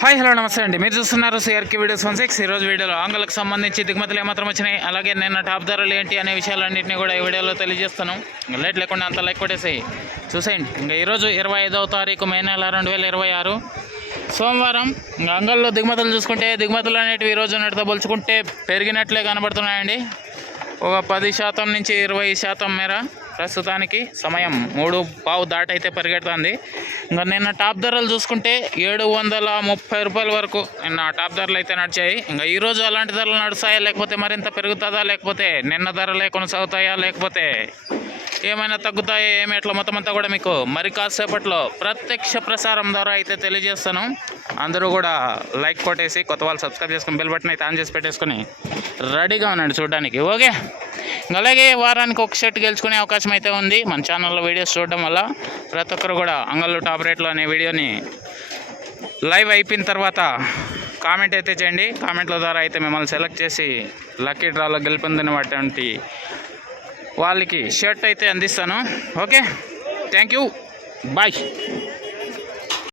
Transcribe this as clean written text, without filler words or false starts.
Hi hello నమస్తే అండి. మీరు చూస్తున్నారు సిఆర్కే వీడియోస్ 16. ఈరోజు వీడియోలో ఆంగ్లకు సంబంధించి దిగుమతులు ఏమాత్రం వచ్చినాయి, అలాగే నిన్న టాప్ ధరలు ఏంటి అనే విషయాలన్నింటినీ కూడా ఈ వీడియోలో తెలియజేస్తాను. లేట్ లేకుండా అంత లైక్ కొట్టేసి చూసేయండి. ఇంకా ఈరోజు 25వ తారీఖు మే నెల 2026 సోమవారం. ఇంకా అంగల్లో దిగుమతులు చూసుకుంటే దిగుమతులు అనేటివి ఈరోజు నాటితో పోల్చుకుంటే పెరిగినట్లే కనబడుతున్నాయండి. ఒక 10% నుంచి 20% మేర ప్రస్తుతానికి సమయం 3:15 దాటైతే పరిగెడుతుంది. ఇంకా నిన్న టాప్ ధరలు చూసుకుంటే 730 రూపాయల వరకు నిన్న టాప్ ధరలు అయితే నడిచాయి. ఇంకా ఈరోజు అలాంటి ధరలు నడుస్తాయా, లేకపోతే మరింత పెరుగుతుందా, లేకపోతే నిన్న ధరలే కొనసాగుతాయా, లేకపోతే ఏమైనా తగ్గుతాయా, ఎట్లా మొత్తం అంతా కూడా మీకు మరి కాసేపట్లో ప్రత్యక్ష ప్రసారం ద్వారా అయితే తెలియజేస్తాను. అందరూ కూడా లైక్ కొట్టేసి కొత్త వాళ్ళు సబ్స్క్రైబ్ చేసుకుని బెల్ బటన్ అయితే ఆన్ చేసి పెట్టేసుకుని రెడీగా ఉండండి చూడడానికి. ఓకే, అలాగే వారానికి ఒక షర్ట్ గెలుచుకునే అవకాశం అయితే ఉంది. మన ఛానల్లో వీడియోస్ చూడడం వల్ల ప్రతి ఒక్కరు కూడా అంగళ్ళు టాప్ రేట్లో అనే వీడియోని లైవ్ అయిపోయిన తర్వాత కామెంట్ అయితే చేయండి. కామెంట్ల ద్వారా అయితే మిమ్మల్ని సెలెక్ట్ చేసి లక్కీ డ్రాలో గెలుపొందినటువంటి వాళ్ళకి షర్ట్ అయితే అందిస్తాను. Okay, thank you, bye.